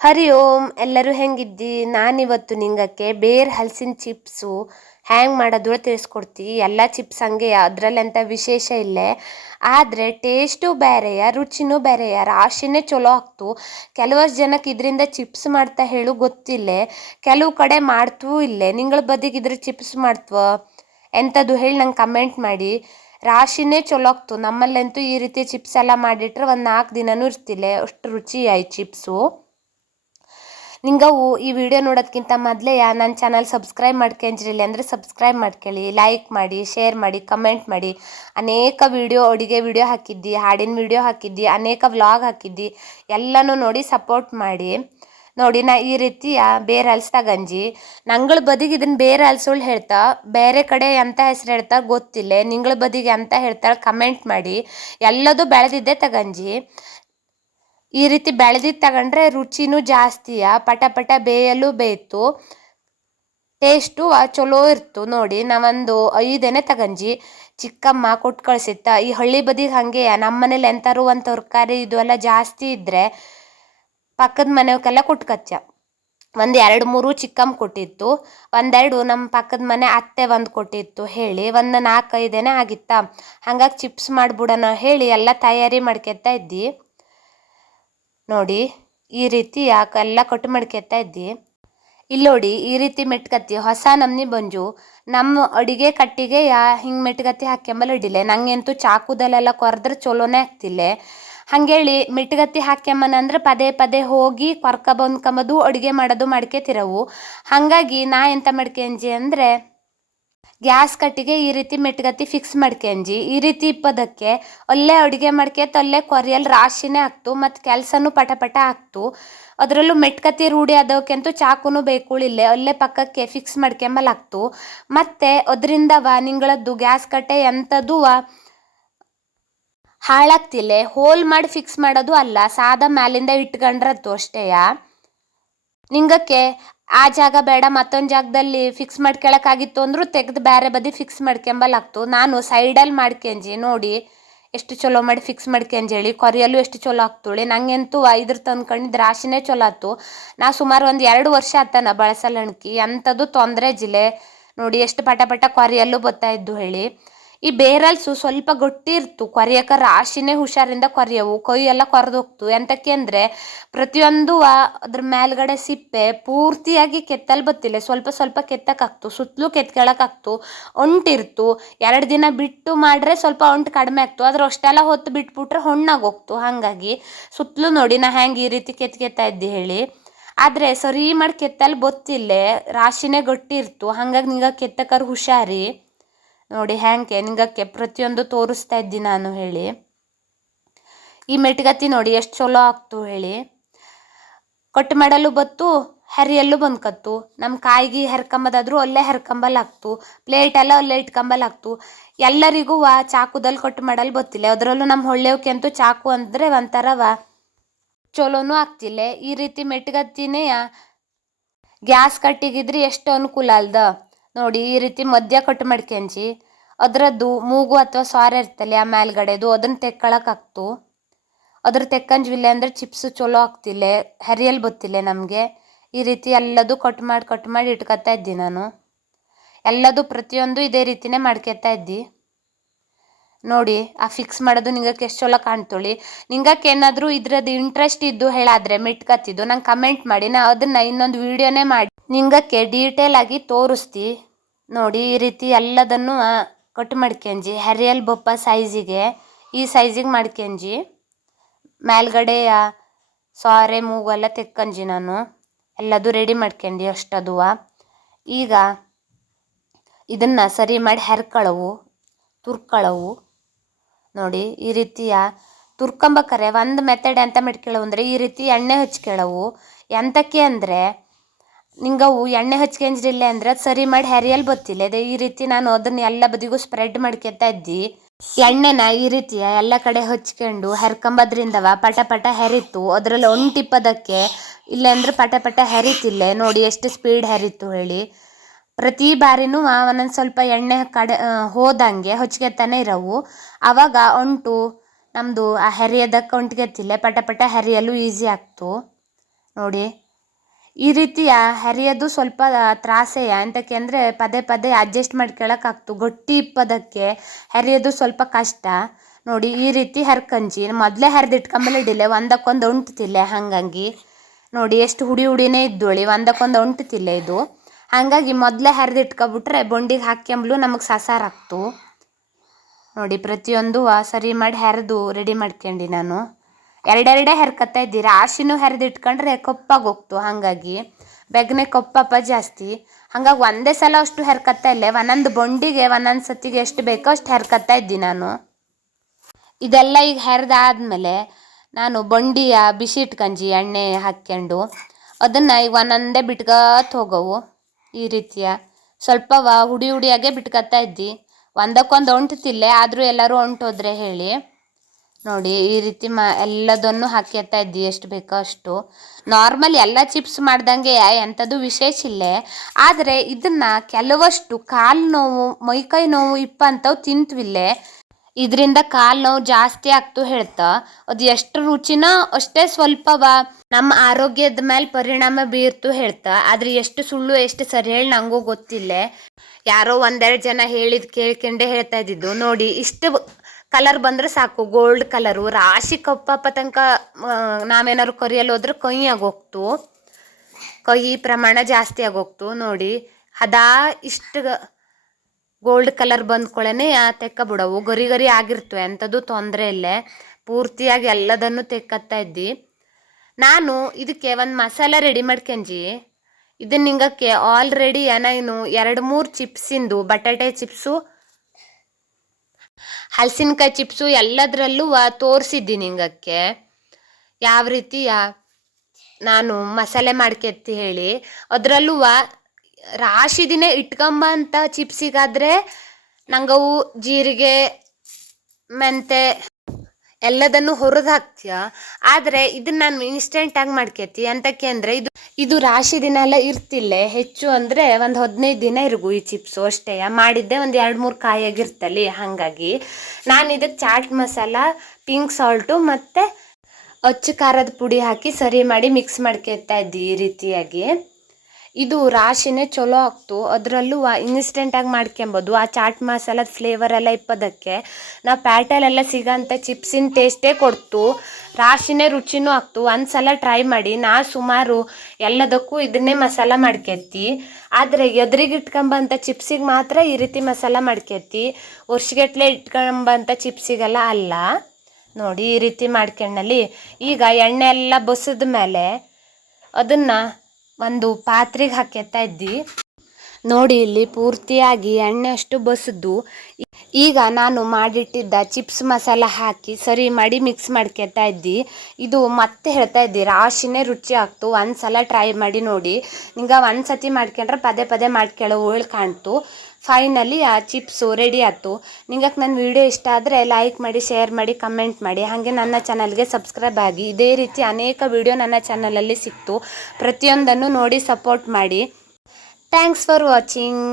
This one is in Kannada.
ಹರಿ ಓಂ, ಎಲ್ಲರೂ ಹೆಂಗಿದ್ದಿ? ನಾನಿವತ್ತು ನಿಂಗಕ್ಕೆ ಬೇರ್ ಹಲಸಿನ ಚಿಪ್ಸು ಹ್ಯಾಂಗ್ ಮಾಡೋದು ತಿಳಿಸ್ಕೊಡ್ತಿ. ಎಲ್ಲ ಚಿಪ್ಸ್ ಹಂಗೆ, ಅದರಲ್ಲಂತ ವಿಶೇಷ ಇಲ್ಲೇ. ಆದರೆ ಟೇಸ್ಟು ಬೇರೆಯ, ರುಚಿನೂ ಬೇರೆಯ, ರಾಶಿನೇ ಚಲೋ ಆಗ್ತು. ಕೆಲವಷ್ಟು ಜನಕ್ಕೆ ಇದರಿಂದ ಚಿಪ್ಸ್ ಮಾಡ್ತಾ ಹೇಳು ಗೊತ್ತಿಲ್ಲ, ಕೆಲವು ಕಡೆ ಮಾಡ್ತವೂ ಇಲ್ಲೇ. ನಿಂಗಳ ಬದಿಗೆ ಇದ್ರ ಚಿಪ್ಸ್ ಮಾಡ್ತವ ಎಂಥದ್ದು ಹೇಳಿ ನಂಗೆ ಕಮೆಂಟ್ ಮಾಡಿ. ರಾಶಿನೇ ಚಲೋ ಆಗ್ತು. ನಮ್ಮಲ್ಲಂತೂ ಈ ರೀತಿ ಚಿಪ್ಸ್ ಎಲ್ಲ ಮಾಡಿಟ್ರೆ ಒಂದು 4 ದಿನನೂ ಇರ್ತಿಲ್ಲ, ಅಷ್ಟು ರುಚಿ ಆಯ್ತು ಚಿಪ್ಸು. ನಿಂಗವು ಈ ವಿಡಿಯೋ ನೋಡೋದಕ್ಕಿಂತ ಮೊದಲೇ ನನ್ನ ಚಾನಲ್ ಸಬ್ಸ್ಕ್ರೈಬ್ ಮಾಡ್ಕೊಂಡ್ರಿಲ್ಲ ಅಂದರೆ ಸಬ್ಸ್ಕ್ರೈಬ್ ಮಾಡ್ಕೊಳ್ಳಿ, ಲೈಕ್ ಮಾಡಿ, ಶೇರ್ ಮಾಡಿ, ಕಮೆಂಟ್ ಮಾಡಿ. ಅನೇಕ ಅಡುಗೆ ವಿಡಿಯೋ ಹಾಕಿದ್ದಿ, ಹಾಡಿನ ವಿಡಿಯೋ ಹಾಕಿದ್ದಿ, ಅನೇಕ ವ್ಲಾಗ್ ಹಾಕಿದ್ದಿ, ಎಲ್ಲನೂ ನೋಡಿ ಸಪೋರ್ಟ್ ಮಾಡಿ. ನೋಡಿ, ನಾ ಈ ರೀತಿಯ ಬೇರೆ ಹಲಸ್ದ ಗಂಜಿ, ನಂಗಳ ಬದಿಗೆ ಇದನ್ನು ಬೇರೆ ಹಲಸೋಳು ಹೇಳ್ತಾ, ಬೇರೆ ಕಡೆ ಎಂಥ ಹೆಸರು ಹೇಳ್ತಾ ಗೊತ್ತಿಲ್ಲ. ನಿಂಗಳ ಬದಿಗೆ ಅಂತ ಹೇಳ್ತಾಳೆ ಕಮೆಂಟ್ ಮಾಡಿ. ಎಲ್ಲದೂ ಬೆಳೆದಿದ್ದೆ ತಗಂಜಿ. ಈ ರೀತಿ ಬೆಳೆದಿದ್ದು ತಗೊಂಡ್ರೆ ರುಚಿನೂ ಜಾಸ್ತಿಯ, ಪಟ ಪಟ ಬೇಯಲು ಬೇಯ್ತು, ಟೇಸ್ಟು ಚಲೋ ಇರ್ತು. ನೋಡಿ, ನಾವೊಂದು 5 ತಗಂಜಿ ಚಿಕ್ಕಮ್ಮ ಕೊಟ್ಟು ಕಳಿಸಿತ್ತ. ಈ ಹಳ್ಳಿ ಬದಿಗೆ ಹಾಗೆ ನಮ್ಮ ಮನೇಲಿ ಎಂಥಾರು ಒಂದು ತರಕಾರಿ ಇದು ಎಲ್ಲ ಜಾಸ್ತಿ ಇದ್ದರೆ ಪಕ್ಕದ ಮನೆಯವಕ್ಕೆಲ್ಲ ಕೊಟ್ಕಚ್ಚ. 1-2-3 ಚಿಕ್ಕಮ್ಮ ಕೊಟ್ಟಿತ್ತು, 1-2 ನಮ್ಮ ಪಕ್ಕದ ಮನೆ ಅತ್ತೆ ಒಂದು ಕೊಟ್ಟಿತ್ತು ಹೇಳಿ, ಒಂದು 4-5 ಆಗಿತ್ತ. ಹಂಗಾಗಿ ಚಿಪ್ಸ್ ಮಾಡಿಬಿಡೋಣ ಹೇಳಿ ಎಲ್ಲ ತಯಾರಿ ಮಾಡ್ಕೊತಾ ಇದ್ದಿ. ನೋಡಿ, ಈ ರೀತಿ ಎಲ್ಲ ಕಟ್ಟು ಮಾಡ್ಕೊತಾ ಇದ್ದಿ. ಇಲ್ಲಿ ನೋಡಿ, ಈ ರೀತಿ ಮೆಟ್ಕತ್ತಿ ಹೊಸ ನಮ್ನಿ ಬಂಜು. ನಮ್ಮ ಅಡುಗೆ ಕಟ್ಟಿಗೆ ಹಿಂಗೆ ಮೆಟ್ಗತ್ತಿ ಹಾಕ್ಯಂಬಲ್ಲ ಅಡಿಲೆ. ನಂಗಂತೂ ಚಾಕುದಲ್ಲೆಲ್ಲ ಕೊರೆದ್ರೆ ಚಲೋನೇ ಆಗ್ತಿಲ್ಲ. ಹಂಗೇಳಿ ಮೆಟ್ಗತ್ತಿ ಹಾಕ್ಯಂಬನ ಅಂದ್ರೆ ಪದೇ ಪದೇ ಹೋಗಿ ಬಂದ್ಕೊಂಬೋದು, ಅಡುಗೆ ಮಾಡೋದು ಮಾಡ್ಕೊತಿರವು. ಹಾಗಾಗಿ ನಾ ಎಂತ ಮಾಡ್ಕೊಂಜಿ ಅಂದರೆ ಗ್ಯಾಸ್ ಕಟ್ಟಿಗೆ ಈ ರೀತಿ ಮೆಟ್ಗತ್ತಿ ಫಿಕ್ಸ್ ಮಾಡ್ಕೊಂಜಿ. ಈ ರೀತಿ ಇಪ್ಪದಕ್ಕೆ ಅಲ್ಲೇ ಅಡುಗೆ ಮಾಡ್ಕೊತ ಅಲ್ಲೇ ಕೊರಿಯಲ್ಲಿ ರಾಶಿನೇ ಆಗ್ತು, ಮತ್ತು ಕೆಲಸನೂ ಪಟ ಪಟ ಆಗ್ತು. ಅದರಲ್ಲೂ ಮೆಟ್ಕತ್ತಿ ರೂಢಿ ಆದವಕ್ಕಂತೂ ಚಾಕುನೂ ಬೇಕುಳಿಲ್ಲ, ಅಲ್ಲೇ ಪಕ್ಕಕ್ಕೆ ಫಿಕ್ಸ್ ಮಾಡ್ಕೊಂಬಲಾಗ್ತು. ಮತ್ತು ಅದರಿಂದವ ನಿಂಗಳದ್ದು ಗ್ಯಾಸ್ ಕಟ್ಟೆ ಎಂಥದ್ದು ಹಾಳಾಗ್ತಿಲ್ಲ. ಹೋಲ್ ಮಾಡಿ ಫಿಕ್ಸ್ ಮಾಡೋದು ಅಲ್ಲ, ಸಾದಾ ಮ್ಯಾಲಿಂದ ಇಟ್ಕೊಂಡ್ರತ್ತು ಅಷ್ಟೇಯ. ನಿಂಗಕ್ಕೆ ಆ ಜಾಗ ಬೇಡ ಮತ್ತೊಂದು ಜಾಗದಲ್ಲಿ ಫಿಕ್ಸ್ ಮಾಡ್ಕೊಳಕ್ಕಾಗಿತ್ತು ಅಂದರೂ ತೆಗೆದು ಬೇರೆ ಬದಿ ಫಿಕ್ಸ್ ಮಾಡ್ಕೊಂಬಲಾಗ್ತು. ನಾನು ಸೈಡಲ್ಲಿ ಮಾಡ್ಕೊಂಜಿ. ನೋಡಿ ಎಷ್ಟು ಚಲೋ ಮಾಡಿ ಫಿಕ್ಸ್ ಮಾಡ್ಕೊಂಜೇಳಿ, ಕೊರಿಯಲ್ಲೂ ಎಷ್ಟು ಚಲೋ ಆಗ್ತುಳಿ. ನಂಗಂತೂ ಇದ್ರ ತಂದ್ಕೊಂಡಿದ್ದು ರಾಶಿನೇ ಚಲೋ ಆಯ್ತು. ನಾ ಸುಮಾರು 1-2 ವರ್ಷ ಆತನ ಬಳಸಲಣ್ಕಿ, ಅಂಥದ್ದು ತೊಂದರೆ ಜಿಲೆ. ನೋಡಿ ಎಷ್ಟು ಪಟ ಪಟ ಕೊರಿಯಲ್ಲೂ ಬತ್ತಾಯಿದ್ದು ಹೇಳಿ. ಈ ಬೇರಲ್ಸು ಸ್ವಲ್ಪ ಗಟ್ಟಿ ಇರ್ತು, ಕೊರಿಯಕ್ಕೆ ರಾಶಿನೇ ಹುಷಾರಿಂದ ಕೊರಿಯವು, ಕೈ ಎಲ್ಲ ಕೊರೆದೋಗ್ತು. ಎಂತಕ್ಕೆ ಅಂದರೆ ಪ್ರತಿಯೊಂದು ಅದ್ರ ಮೇಲ್ಗಡೆ ಸಿಪ್ಪೆ ಪೂರ್ತಿಯಾಗಿ ಕೆತ್ತಲು ಬತ್ತಿಲ್ಲ, ಸ್ವಲ್ಪ ಸ್ವಲ್ಪ ಕೆತ್ತಕ್ಕಾಗ್ತು, ಸುತ್ತಲೂ ಕೆತ್ಕೊಳಕ್ಕಾಗ್ತು. ಒಂಟಿರ್ತು 2 ದಿನ ಬಿಟ್ಟು ಮಾಡ್ರೆ ಸ್ವಲ್ಪ ಒಂಟು ಕಡಿಮೆ ಆಗ್ತು, ಆದ್ರೆ ಅಷ್ಟೆಲ್ಲ ಹೊತ್ತು ಬಿಟ್ಬಿಟ್ರೆ ಹೊಣ್ಣಾಗೋಗ್ತು. ಹಾಗಾಗಿ ಸುತ್ತಲೂ ನೋಡಿ ನಾ ಹೆಂಗೆ ಈ ರೀತಿ ಕೆತ್ತಾ ಇದ್ದಿ ಹೇಳಿ. ಆದರೆ ಸರಿ ಮಾಡಿ ಕೆತ್ತಲು ಬತ್ತಿಲ್ಲ, ರಾಶಿನೇ ಗಟ್ಟಿ ಇರ್ತು. ಹಾಗಾಗಿ ನಿಂಗೆ ಕೆತ್ತಕ್ಕಾರ ಹುಷಾರಿ. ನೋಡಿ ಹ್ಯಾಂಗೆ ನಿಂಗಕ್ಕೆ ಪ್ರತಿಯೊಂದು ತೋರಿಸ್ತಾ ಇದ್ದಿ ನಾನು ಹೇಳಿ. ಈ ಮೆಟ್ಗತ್ತಿ ನೋಡಿ ಎಷ್ಟು ಚಲೋ ಆಗ್ತು ಹೇಳಿ. ಕಟ್ ಮಾಡಲು ಬತ್ತು, ಹೆರಿಯಲ್ಲೂ ಬಂದ್ಕತ್ತು. ನಮ್ಮ ಕಾಯಿಗೆ ಹೆರ್ಕೊಂಬದಾದ್ರು ಅಲ್ಲೇ ಹೆರ್ಕೊಂಬಲಾಗ್ತು, ಪ್ಲೇಟೆಲ್ಲ ಅಲ್ಲೇ ಇಟ್ಕೊಂಬಲಾಗ್ತು. ಎಲ್ಲರಿಗೂ ಚಾಕುದಲ್ಲಿ ಕಟ್ ಮಾಡಲು ಬತ್ತಿಲ್ಲ, ಅದರಲ್ಲೂ ನಮ್ಮ ಹೊಳ್ಳೆವಕ್ಕಂತೂ ಚಾಕು ಅಂದರೆ ಒಂಥರವ ಚಲೋನೂ ಆಗ್ತಿಲ್ಲ. ಈ ರೀತಿ ಮೆಟ್ಗತ್ತಿನೇ ಗ್ಯಾಸ್ ಕಟ್ಟಿಗಿದ್ರೆ ಎಷ್ಟು ಅನುಕೂಲ ಅಲ್ದ. ನೋಡಿ ಈ ರೀತಿ ಮಧ್ಯ ಕಟ್ ಮಾಡ್ಕೊಂಜಿ, ಅದರದ್ದು ಮೂಗು ಅಥವಾ ಸ್ವಾರ ಇರ್ತಲ್ಲ ಆ ಮೇಲ್ಗಡೆದು, ಅದನ್ನು ತೆಕ್ಕೊಳಕ್ಕಾಗ್ತು. ಅದ್ರ ತೆಕ್ಕಂಜ್ವಿಲ್ಲ ಅಂದರೆ ಚಿಪ್ಸು ಚಲೋ ಆಗ್ತಿಲ್ಲ, ಹೆರಿಯಲ್ಲಿ ಬತ್ತಿಲ್ಲ ನಮಗೆ. ಈ ರೀತಿ ಎಲ್ಲದು ಕಟ್ ಮಾಡಿ ಇಟ್ಕೊತಾ ಇದ್ದಿ ನಾನು. ಎಲ್ಲದು ಪ್ರತಿಯೊಂದು ಇದೇ ರೀತಿನೇ ಮಾಡ್ಕೊತಾ ಇದ್ದಿ. ನೋಡಿ ಆ ಫಿಕ್ಸ್ ಮಾಡೋದು ನಿಂಗಕ್ಕೆ ಎಷ್ಟು ಚಲೋ ಕಾಣ್ತೊಳಿ. ನಿಂಗಕ್ಕೆ ಏನಾದರೂ ಇದ್ರದ್ದು ಇಂಟ್ರೆಸ್ಟ್ ಇದ್ದು ಹೇಳಾದರೆ ಮೆಟ್ಕತ್ತಿದ್ದು ನಂಗೆ ಕಮೆಂಟ್ ಮಾಡಿ, ನಾ ಅದನ್ನು ಇನ್ನೊಂದು ವೀಡಿಯೋನೇ ಮಾಡಿ ನಿಂಗಕ್ಕೆ ಡೀಟೇಲ್ ಆಗಿ ತೋರಿಸ್ತಿ. ನೋಡಿ ಈ ರೀತಿ ಎಲ್ಲದನ್ನು ಕಟ್ ಮಾಡ್ಕೊಂಜಿ, ಹೆರಿಯಲ್ ಬೊಪ್ಪ ಸೈಜಿಗೆ ಈ ಸೈಜಿಗೆ ಮಾಡ್ಕೊಂಜಿ. ಮೇಲ್ಗಡೆಯ ಸಾರೆ ಮೂಗೆಲ್ಲ ತೆಕ್ಕಂಜಿ ನಾನು. ಎಲ್ಲದು ರೆಡಿ ಮಾಡ್ಕೊಂಡಿ ಅಷ್ಟದುವ. ಈಗ ಇದನ್ನು ಸರಿ ಮಾಡಿ ಹೆರ್ಕೊಳ್ಳವು, ತುರ್ಕೊಳ್ಳವು. ನೋಡಿ ಈ ರೀತಿಯ ತುರ್ಕೊಂಬಕರೆ ಒಂದು ಮೆಥಡ್ ಎಂತ ಮಾಡ್ಕೊಳ್ಳವು ಅಂದರೆ ಈ ರೀತಿ ಎಣ್ಣೆ ಹಚ್ಕೊಳ್ಳವು. ಎಂತಕ್ಕೆ ಅಂದರೆ ನಿಂಗವು ಎಣ್ಣೆ ಹಚ್ಕೊಂಡ್ರಿಲ್ಲ ಅಂದರೆ ಅದು ಸರಿ ಮಾಡಿ ಹೆರಿಯಲ್ ಬತ್ತಿಲ್ಲ. ಅದೇ ಈ ರೀತಿ ನಾನು ಅದನ್ನು ಎಲ್ಲ ಬದಿಗೂ ಸ್ಪ್ರೆಡ್ ಮಾಡ್ಕೊತಾ ಇದ್ದಿ. ಎಣ್ಣೆನ ಈ ರೀತಿಯ ಎಲ್ಲ ಕಡೆ ಹಚ್ಕೊಂಡು ಹೆರ್ಕೊಂಬದ್ರಿಂದವ ಪಟ ಪಟ ಹೆರಿತು. ಅದರಲ್ಲಿ ಒಂಟಿಪ್ಪದಕ್ಕೆ ಇಲ್ಲಾಂದ್ರೆ ಪಟ ಪಟ ಹೆರಿತಿಲ್ಲ. ನೋಡಿ ಎಷ್ಟು ಸ್ಪೀಡ್ ಹೆರಿತು ಹೇಳಿ. ಪ್ರತಿ ಬಾರಿನೂ ಒಂದೊಂದು ಸ್ವಲ್ಪ ಎಣ್ಣೆ ಕಡೆ ಹೋದಂಗೆ ಹಚ್ಕೊತಾನೆ ಇರವು. ಆವಾಗ ಅಂಟು ನಮ್ಮದು ಆ ಹೆರಿಯೋದಕ್ಕೆ ಅಂಟ್ಕೊತಿಲ್ಲ, ಪಟ ಪಟ ಹೆರಿಯಲು ಈಸಿ ಆಗ್ತು. ನೋಡಿ. ಈ ರೀತಿಯ ಹೆರಿಯೋದು ಸ್ವಲ್ಪ ತ್ರಾಸೆಯ ಎಂತಕ್ಕೆ ಅಂದರೆ ಪದೇ ಪದೇ ಅಡ್ಜಸ್ಟ್ ಮಾಡ್ಕೊಳಕ್ಕಾಗ್ತು. ಗಟ್ಟಿ ಇಪ್ಪದಕ್ಕೆ ಹೆರಿಯೋದು ಸ್ವಲ್ಪ ಕಷ್ಟ. ನೋಡಿ ಈ ರೀತಿ ಹೆರ್ಕಂಜಿ ಮೊದಲೇ ಹೆರ್ದಿಟ್ಕೊಂಬಲ್ಲಿಡಿಲ್ಲ, ಒಂದಕ್ಕೊಂದು ಉಂಟ್ತಿಲ್ಲ. ಹಾಗಾಗಿ ನೋಡಿ ಎಷ್ಟು ಹುಡಿನೇ ಇದ್ದೋಳಿ, ಒಂದಕ್ಕೊಂದು ಉಂಟ್ತಿಲ್ಲ ಇದು. ಹಾಗಾಗಿ ಮೊದಲೇ ಹೆರ್ದಿಟ್ಕೊಬಿಟ್ರೆ ಬೊಂಡಿಗೆ ಹಾಕ್ಯಂಬ್ಲು ನಮಗೆ ಸಸಾರಾಗ್ತು. ನೋಡಿ ಪ್ರತಿಯೊಂದು ಸರಿ ಮಾಡಿ ಹೆರೆದು ರೆಡಿ ಮಾಡ್ಕೊಂಡು ನಾನು ಎರಡೆರಡೇ ಹೆರ್ಕತ್ತಾ ಇದ್ದೀರಿ. ರಾಶಿನೂ ಹೆರೆದಿಟ್ಕೊಂಡ್ರೆ ಕೊಪ್ಪಾಗಿ ಹೋಗ್ತು. ಹಾಗಾಗಿ ಬೆಗ್ನೆ ಕೊಪ್ಪಪ್ಪ ಜಾಸ್ತಿ. ಹಾಗಾಗಿ ಒಂದೇ ಸಲ ಅಷ್ಟು ಹೆರ್ಕತ್ತಾ ಇಲ್ಲೇ, ಒಂದೊಂದು ಬೊಂಡಿಗೆ ಒಂದೊಂದು ಸತಿಗೆ ಎಷ್ಟು ಬೇಕೋ ಅಷ್ಟು ಹೆರ್ಕತ್ತಾ ಇದ್ದಿ ನಾನು. ಇದೆಲ್ಲ ಈಗ ಹೆರೆದಾದ್ಮೇಲೆ ನಾನು ಬೊಂಡಿಯ ಬಿಸಿ ಇಟ್ಕಂಜಿ ಎಣ್ಣೆ ಹಾಕ್ಕೊಂಡು ಅದನ್ನು ಈಗ ಒಂದೊಂದೇ ಬಿಟ್ಕೊತ ಹೋಗವು. ಈ ರೀತಿಯ ಸ್ವಲ್ಪವ ಹುಡಿಯಾಗೆ ಬಿಟ್ಕೊತಾ ಇದ್ದಿ. ಒಂದಕ್ಕೊಂದು ಹೊಂಟ್ತಿಲ್ಲ, ಆದರೂ ಎಲ್ಲರೂ ಹೊಂಟೋದ್ರೆ ಹೇಳಿ. ನೋಡಿ ಈ ರೀತಿ ಎಲ್ಲದನ್ನು ಹಾಕ್ಯತ್ತಾ ಇದ್ದಿ ಎಷ್ಟು ಬೇಕೋ ಅಷ್ಟು. ನಾರ್ಮಲ್ ಎಲ್ಲ ಚಿಪ್ಸ್ ಮಾಡ್ದಂಗೆ ಎಂಥದ್ದು ವಿಶೇಷ ಇಲ್ಲೇ. ಆದರೆ ಇದನ್ನು ಕೆಲವಷ್ಟು ಕಾಲು ನೋವು, ಮೈಕೈ ನೋವು ಅಂಥವು ತಿಂತ್ವಿಲ್ಲೇ. ಇದರಿಂದ ಕಾಲು ನೋವು ಜಾಸ್ತಿ ಆಗ್ತು ಹೇಳ್ತಾ. ಅದು ಎಷ್ಟು ರುಚಿನೋ ಅಷ್ಟೇ ಸ್ವಲ್ಪವ ನಮ್ಮ ಆರೋಗ್ಯದ ಮೇಲೆ ಪರಿಣಾಮ ಬೀರ್ತು ಹೇಳ್ತಾ. ಆದರೆ ಎಷ್ಟು ಸುಳ್ಳು ಎಷ್ಟು ಸರಿ ಹೇಳಿ ನನಗೂ ಗೊತ್ತಿಲ್ಲ. ಯಾರೋ ಒಂದೆರಡು ಜನ ಹೇಳಿದ್ ಕೇಳ್ಕೊಂಡೇ ಹೇಳ್ತಾ ಇದ್ದಿದ್ದು. ನೋಡಿ ಇಷ್ಟು ಕಲರ್ ಬಂದರೆ ಸಾಕು, ಗೋಲ್ಡ್ ಕಲರು ರಾಶಿ ಕಪ್ಪಪ್ಪ ತನಕ ನಾವೇನಾದ್ರು ಕರಿಯಲ್ಲಿ ಹೋದ್ರೆ ಕೈ ಆಗೋಗ್ತು, ಕೈ ಪ್ರಮಾಣ ಜಾಸ್ತಿ ಆಗೋಗ್ತು. ನೋಡಿ ಅದಾ ಇಷ್ಟು ಗೋಲ್ಡ್ ಕಲರ್ ಬಂದ್ಕೊಳ್ಳೇನೆ ತೆಕ್ಕ ಬಿಡವು, ಗರಿ ಆಗಿರ್ತವೆ, ಅಂಥದ್ದು ತೊಂದರೆ ಇಲ್ಲೇ. ಪೂರ್ತಿಯಾಗಿ ಎಲ್ಲದನ್ನು ತೆಕ್ಕತ್ತಾ ಇದ್ದಿ. ನಾನು ಇದಕ್ಕೆ ಒಂದು ಮಸಾಲ ರೆಡಿ ಮಾಡ್ಕೊಂಜಿ. ಇದನ್ನ ಹಿಂಗಕ್ಕೆ ಆಲ್ರೆಡಿ ನಾನು 2-3 ಚಿಪ್ಸಿಂದು ಬಟಾಟೆ ಚಿಪ್ಸು, ಹಲಸಿನಕಾಯಿ ಚಿಪ್ಸು ಎಲ್ಲದರಲ್ಲೂ ತೋರಿಸಿದ್ದೀನಿ ಹಿಂಗಕ್ಕೆ ಯಾವ ರೀತಿಯ ನಾನು ಮಸಾಲೆ ಮಾಡ್ಕೆತ್ತಿ ಹೇಳಿ. ಅದರಲ್ಲೂ ರಾಶಿ ದಿನ ಇಟ್ಕೊಂಬ ಅಂತ ಚಿಪ್ಸಿಗಾದರೆ ನಂಗವು ಜೀರಿಗೆ ಮೆಂತೆ ಎಲ್ಲದನ್ನು ಹೊರದು ಹಾಕ್ತೀಯ. ಆದರೆ ಇದನ್ನು ನಾನು ಇನ್ಸ್ಟೆಂಟಾಗಿ ಮಾಡ್ಕೇತಿ. ಅಂತಕ್ಕೆ ಅಂದರೆ ಇದು ರಾಶಿ ದಿನ ಎಲ್ಲ ಇರ್ತಿಲ್ಲ, ಹೆಚ್ಚು ಅಂದರೆ ಒಂದು 15 ದಿನ ಇರ್ಗು ಈ ಚಿಪ್ಸು ಅಷ್ಟೇ. ಮಾಡಿದ್ದೆ ಒಂದು 2-3 ಕಾಯಾಗಿರ್ತಲ್ಲಿ. ಹಾಗಾಗಿ ನಾನು ಇದಕ್ಕೆ ಚಾಟ್ ಮಸಾಲ, ಪಿಂಕ್ ಸಾಲ್ಟು ಮತ್ತು ಅಚ್ಚು ಖಾರದ ಪುಡಿ ಹಾಕಿ ಸರಿ ಮಾಡಿ ಮಿಕ್ಸ್ ಮಾಡ್ಕೊತಾ ಇದ್ದಿ ಈ ರೀತಿಯಾಗಿ. ಇದು ರಾಶಿನೇ ಚಲೋ ಆಗ್ತು. ಅದರಲ್ಲೂ ಇನ್ಸ್ಟೆಂಟಾಗಿ ಮಾಡ್ಕೊಬೋದು. ಆ ಚಾಟ್ ಮಸಾಲದ ಫ್ಲೇವರ್ ಎಲ್ಲ ಇಪ್ಪದಕ್ಕೆ ನಾವು ಪ್ಯಾಟೆಲೆಲ್ಲ ಸಿಗೋಂಥ ಚಿಪ್ಸಿನ ಟೇಸ್ಟೇ ಕೊಡ್ತು. ರಾಶಿನೇ ರುಚಿನೂ ಆಗ್ತು. ಒಂದು ಸಲ ಟ್ರೈ ಮಾಡಿ. ನಾ ಸುಮಾರು ಎಲ್ಲದಕ್ಕೂ ಇದನ್ನೇ ಮಸಾಲ ಮಾಡ್ಕೊತಿ. ಆದರೆ ಎದುರಿಗೆ ಇಟ್ಕೊಂಬಂಥ ಚಿಪ್ಸಿಗೆ ಮಾತ್ರ ಈ ರೀತಿ ಮಸಾಲ ಮಾಡ್ಕೊತಿ. ವರ್ಷಗಟ್ಟಲೆ ಇಟ್ಕೊಂಬಂಥ ಚಿಪ್ಸಿಗೆಲ್ಲ ಅಲ್ಲ. ನೋಡಿ ಈ ರೀತಿ ಮಾಡ್ಕೊಂಡಲ್ಲಿ ಈಗ ಎಣ್ಣೆ ಎಲ್ಲ ಬಸಿದ ಮೇಲೆ ಅದನ್ನು ಒಂದು ಪಾತ್ರೆಗೆ ಹಾಕ್ಯತ್ತಾ ಇದ್ದಿ. ನೋಡಿ ಇಲ್ಲಿ ಪೂರ್ತಿಯಾಗಿ ಎಣ್ಣೆ ಅಷ್ಟು ಬಸಿದ್ದು ಈಗ ನಾನು ಮಾಡಿಟ್ಟಿದ್ದ ಚಿಪ್ಸ್ ಮಸಾಲ ಹಾಕಿ ಸರಿ ಮಾಡಿ ಮಿಕ್ಸ್ ಮಾಡ್ಕೊತಾ ಇದ್ದಿ. ಇದು ಮತ್ತೆ ಹೇಳ್ತಾ ಇದ್ದಿ ರಾಶಿನೇ ರುಚಿ ಆಗ್ತು. ಒಂದು ಸಲ ಟ್ರೈ ಮಾಡಿ ನೋಡಿ. ನಿಂಗೆ ಒಂದು ಸತಿ ಮಾಡ್ಕೊಂಡ್ರೆ ಪದೇ ಪದೇ ಮಾಡ್ಕೊಳ್ಳೋ ಹೋಳ್ ಕಾಣ್ತು. ಫೈನಲಿ ಆ ಚಿಪ್ಸು ರೆಡಿ ಆಯ್ತು. ನಿಂಗೆ ನನ್ನ ವಿಡಿಯೋ ಇಷ್ಟ ಆದರೆ ಲೈಕ್ ಮಾಡಿ, ಶೇರ್ ಮಾಡಿ, ಕಮೆಂಟ್ ಮಾಡಿ. ಹಾಗೆ ನನ್ನ ಚಾನಲ್ಗೆ ಸಬ್ಸ್ಕ್ರೈಬ್ ಆಗಿ. ಇದೇ ರೀತಿ ಅನೇಕ ವಿಡಿಯೋ ನನ್ನ ಚಾನಲಲ್ಲಿ ಸಿಕ್ತು. ಪ್ರತಿಯೊಂದನ್ನು ನೋಡಿ ಸಪೋರ್ಟ್ ಮಾಡಿ. Thanks for watching.